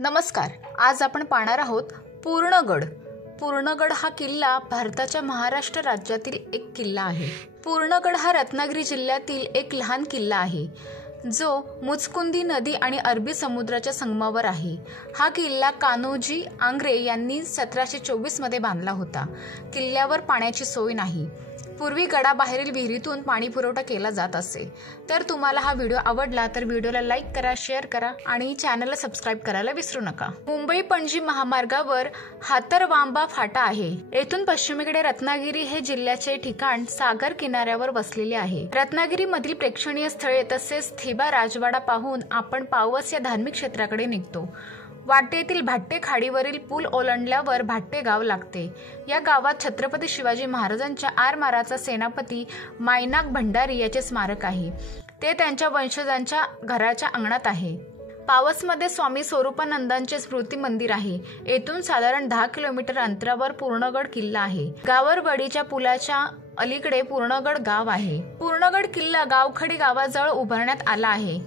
नमस्कार। आज आपण पाहणार आहोत पूर्णगड। पूर्णगड हा किल्ला भारताच्या महाराष्ट्र राज्यातील एक किल्ला आहे। पूर्णगड हा रत्नागिरी जिल्ह्यातील एक लहान किल्ला आहे जो मुचकुंदी नदी आणि अरबी समुद्राच्या संगमावर आहे। हा किल्ला कान्होजी आंग्रे यांनी 1724 मध्ये बांधला होता। किल्ल्यावर पाण्याची सोय नाही। पूर्वी गडाबाहेरील विहिरीतून पाणी पुरवठा केला जात असे। तर तुम्हाला हा व्हिडिओ आवडला तर व्हिडिओला लाईक करा, शेअर करा आणि चॅनलला सबस्क्राइब करायला विसरू नका। मुंबई पणजी महामार्गावर हातरवांबा फाटा आहे। येथून पश्चिमेकडे रत्नागिरी हे जिल्ह्याचे ठिकाण सागर किनाऱ्यावर वसलेले आहे। रत्नागिरी मधील प्रेक्षणीय स्थळे तसेच थिबा राजवाडा पाहून आपण पावस या धार्मिक क्षेत्राकडे निघतो। वाटेतील भाट्टे खाडीवरील पूल ओलांडल्यावर भाट्टे गाव लागते। या गावात छत्रपती शिवाजी महाराजांच्या आरमाराचा सेनापती मायनाक भंडारी याचे स्मारक आहे। ते त्यांच्या वंशजांच्या घराच्या अंगणात आहे। पावसमध्ये स्वामी स्वरूपानंदांचे स्मृती मंदिर आहे। येथून साधारण 10 किलोमीटर अंतरावर पूर्णगड किल्ला आहे। गावरवाडीच्या पुलाच्या अलीकडे पूर्णगड गाव आहे। पूर्णगड किल्ला गावखडी गावाजवळ उभारण्यात आला आहे।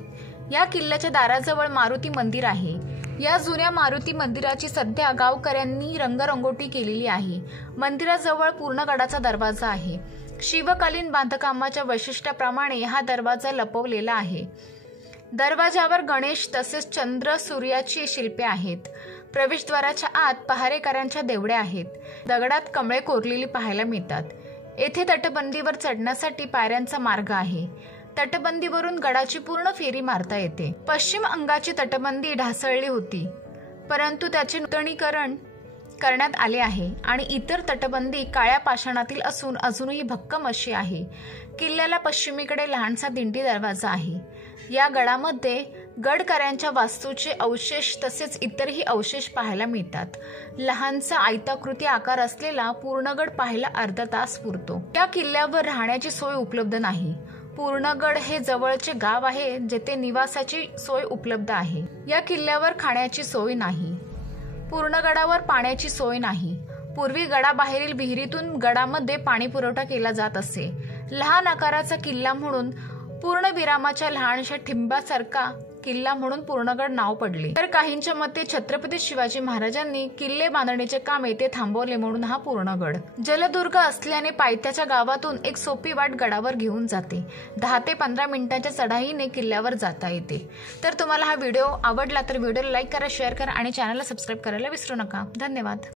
या किल्ल्याच्या दाराजवळ मारुती मंदिर आहे। या जुन्या मारुती मंदिराची सध्या गावकऱ्यांनी रंगरंगोटी केलेली आहे। मंदिराजवळ पूर्णगडाचा दरवाजा आहे। शिवकालीन बांधकामाच्या वैशिष्ट्याप्रमाणे हा दरवाजा लपवलेला आहे। दरवाजावर गणेश तसेच चंद्र सूर्याची शिल्पे आहेत। प्रवेशद्वाराच्या आत पहारेकऱ्यांच्या देवड्या आहेत। दगडात कमळे कोरलेली पाहायला मिळतात। येथे तटबंदीवर चढण्यासाठी पायऱ्यांचा मार्ग आहे। तटबंदीवरून गडाची पूर्ण फेरी मारता येते। पश्चिम अंगाची तटबंदी ढासळली होती, परंतु त्याचे नूतनीकरण करण्यात आले आहे आणि इतर तटबंदी काळ्या पाषाणातील असून अजूनही भक्कम अशी आहे। किल्ल्याला पश्चिमेकडे लहानसा दिंडी दरवाजा आहे। या गडामध्ये गडकऱ्यांच्या वास्तूचे अवशेष तसेच इतरही अवशेष पाहायला मिळतात। लहानसा आयताकृती आकार असलेला पूर्णगड पाहायला अर्धा तास पुरतो। या किल्ल्यावर राहण्याची सोय उपलब्ध नाही। पूर्णगड हे जवळचे गाव आहे जेथे निवासाची सोय उपलब्ध आहे। या किल्ल्यावर खाण्याची सोय नाही। पूर्णगडावर पाण्याची सोय नाही। पूर्वी गडाबाहेरील विहिरीतून गडामध्ये पाणी पुरवठा केला जात असे। लहान आकाराचा किल्ला म्हणून पूर्णविरामाच्या लहानशा ठिंबासारखा किल्ला म्हणून पूर्णगड नाव पडले। तर काहींच्या मते छत्रपती शिवाजी महाराजांनी किल्ले बांधणीचे काम येथे थांबवले म्हणून हा पूर्णगड। जलदुर्ग असल्याने पायथ्याच्या गावातून एक सोपी वाट गडावर घेऊन जाते। 10 ते 15 मिनिटांच्या चढाईने किल्ल्यावर जाता येते। तर तुम्हाला हा व्हिडिओ आवडला तर व्हिडिओला लाईक करा, शेअर करा आणि चॅनलला सबस्क्राइब करायला विसरू नका। धन्यवाद।